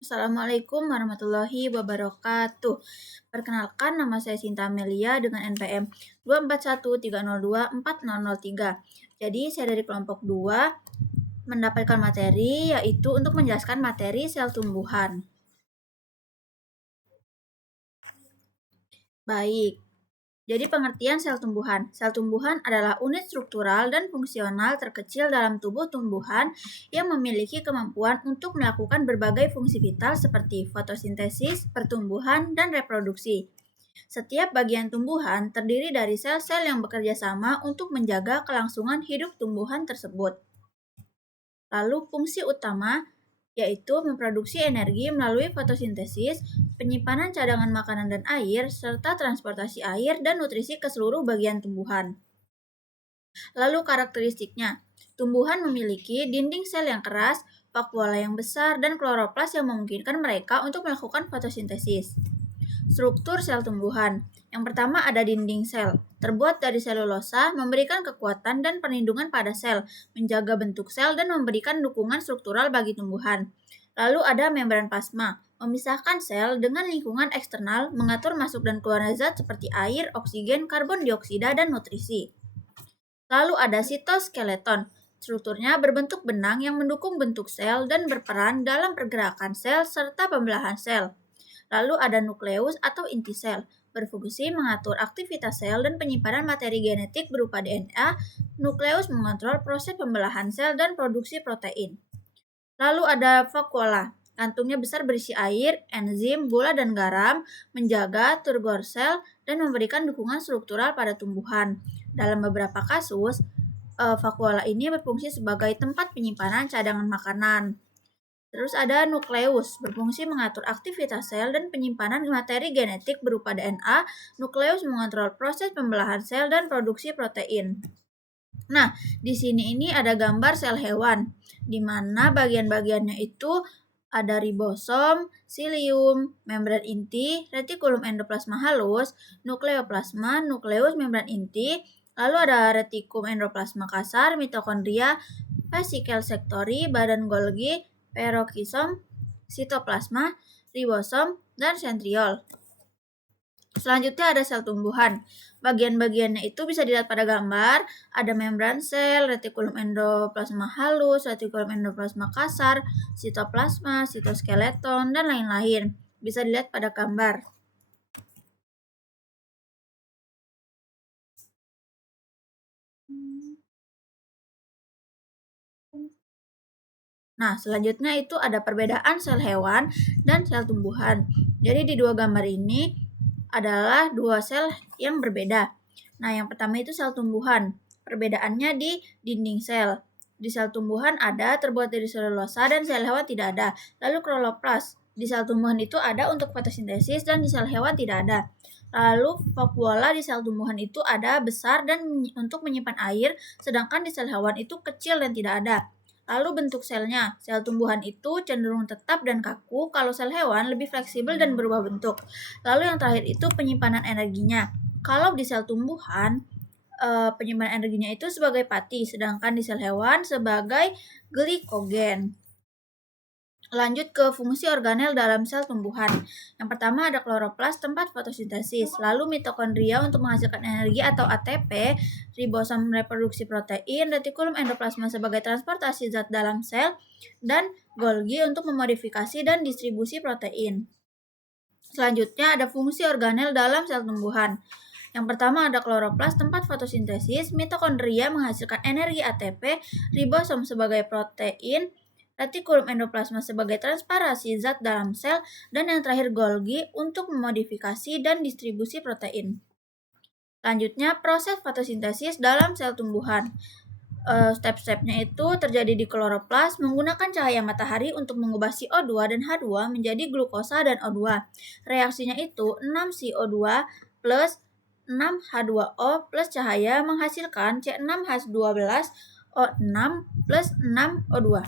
Assalamualaikum warahmatullahi wabarakatuh. Perkenalkan, nama saya Sinta Amelia dengan NPM 241302403. Jadi saya dari kelompok 2 mendapatkan materi yaitu untuk menjelaskan materi sel tumbuhan. Baik. Jadi pengertian sel tumbuhan. Sel tumbuhan adalah unit struktural dan fungsional terkecil dalam tubuh tumbuhan yang memiliki kemampuan untuk melakukan berbagai fungsi vital seperti fotosintesis, pertumbuhan, dan reproduksi. Setiap bagian tumbuhan terdiri dari sel-sel yang bekerja sama untuk menjaga kelangsungan hidup tumbuhan tersebut. Lalu fungsi utama yaitu memproduksi energi melalui fotosintesis, penyimpanan cadangan makanan dan air, serta transportasi air dan nutrisi ke seluruh bagian tumbuhan. Lalu karakteristiknya, tumbuhan memiliki dinding sel yang keras, vakuola yang besar, dan kloroplas yang memungkinkan mereka untuk melakukan fotosintesis. Struktur sel tumbuhan. Yang pertama ada dinding sel. Terbuat dari selulosa, memberikan kekuatan dan perlindungan pada sel, menjaga bentuk sel dan memberikan dukungan struktural bagi tumbuhan. Lalu ada membran plasma, memisahkan sel dengan lingkungan eksternal, mengatur masuk dan keluarnya zat seperti air, oksigen, karbon dioksida, dan nutrisi. Lalu ada sitoskeleton. Strukturnya berbentuk benang yang mendukung bentuk sel dan berperan dalam pergerakan sel serta pembelahan sel. Lalu ada nukleus atau inti sel, berfungsi mengatur aktivitas sel dan penyimpanan materi genetik berupa DNA. Nukleus mengontrol proses pembelahan sel dan produksi protein. Lalu ada vakuola, kantungnya besar berisi air, enzim, gula, dan garam, menjaga turgor sel, dan memberikan dukungan struktural pada tumbuhan. Dalam beberapa kasus, vakuola ini berfungsi sebagai tempat penyimpanan cadangan makanan. Terus ada nukleus, berfungsi mengatur aktivitas sel dan penyimpanan materi genetik berupa DNA. Nukleus mengontrol proses pembelahan sel dan produksi protein. Nah, di sini ini ada gambar sel hewan, di mana bagian-bagiannya itu ada ribosom, silium, membran inti, retikulum endoplasma halus, nukleoplasma, nukleus, membran inti, lalu ada retikum endoplasma kasar, mitokondria, vesikel sektori, badan Golgi, perokisom, sitoplasma, ribosom, dan sentriol. Selanjutnya ada sel tumbuhan. Bagian-bagiannya itu bisa dilihat pada gambar. Ada membran sel, retikulum endoplasma halus, retikulum endoplasma kasar, sitoplasma, sitoskeleton, dan lain-lain. Bisa dilihat pada gambar. Nah, selanjutnya itu ada perbedaan sel hewan dan sel tumbuhan. Jadi di dua gambar ini adalah dua sel yang berbeda. Nah, yang pertama itu sel tumbuhan. Perbedaannya di dinding sel. Di sel tumbuhan ada terbuat dari selulosa dan sel hewan tidak ada. Lalu kloroplas. Di sel tumbuhan itu ada untuk fotosintesis dan di sel hewan tidak ada. Lalu vakuola di sel tumbuhan itu ada besar dan untuk menyimpan air, sedangkan di sel hewan itu kecil dan tidak ada. Lalu bentuk selnya, sel tumbuhan itu cenderung tetap dan kaku, kalau sel hewan lebih fleksibel dan berubah bentuk. Lalu yang terakhir itu penyimpanan energinya. Kalau di sel tumbuhan, penyimpanan energinya itu sebagai pati, sedangkan di sel hewan sebagai glikogen. Lanjut ke fungsi organel dalam sel tumbuhan. Yang pertama ada kloroplas, tempat fotosintesis. Lalu mitokondria untuk menghasilkan energi atau ATP, ribosom reproduksi protein, retikulum endoplasma sebagai transportasi zat dalam sel, dan Golgi untuk memodifikasi dan distribusi protein. Selanjutnya ada fungsi organel dalam sel tumbuhan. Yang pertama ada kloroplas, tempat fotosintesis, mitokondria menghasilkan energi ATP, ribosom sebagai protein, retikulum endoplasma sebagai transparasi zat dalam sel, dan yang terakhir Golgi untuk memodifikasi dan distribusi protein. Selanjutnya, proses fotosintesis dalam sel tumbuhan. Step-stepnya itu terjadi di kloroplas menggunakan cahaya matahari untuk mengubah CO2 dan H2 menjadi glukosa dan O2. Reaksinya itu 6 CO2 plus 6 H2O plus cahaya menghasilkan C6H12O6 plus 6 O2.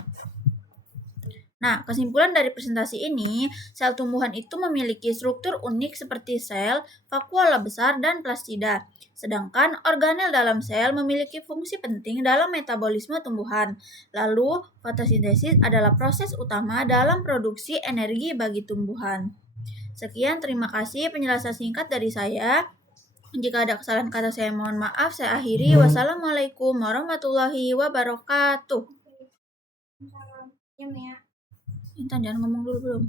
Nah, kesimpulan dari presentasi ini, sel tumbuhan itu memiliki struktur unik seperti sel, vakuola besar, dan plastida. Sedangkan organel dalam sel memiliki fungsi penting dalam metabolisme tumbuhan. Lalu, fotosintesis adalah proses utama dalam produksi energi bagi tumbuhan. Sekian, terima kasih penjelasan singkat dari saya. Jika ada kesalahan kata saya mohon maaf, saya akhiri. Wassalamualaikum warahmatullahi wabarakatuh. Intan jangan ngomong dulu belum.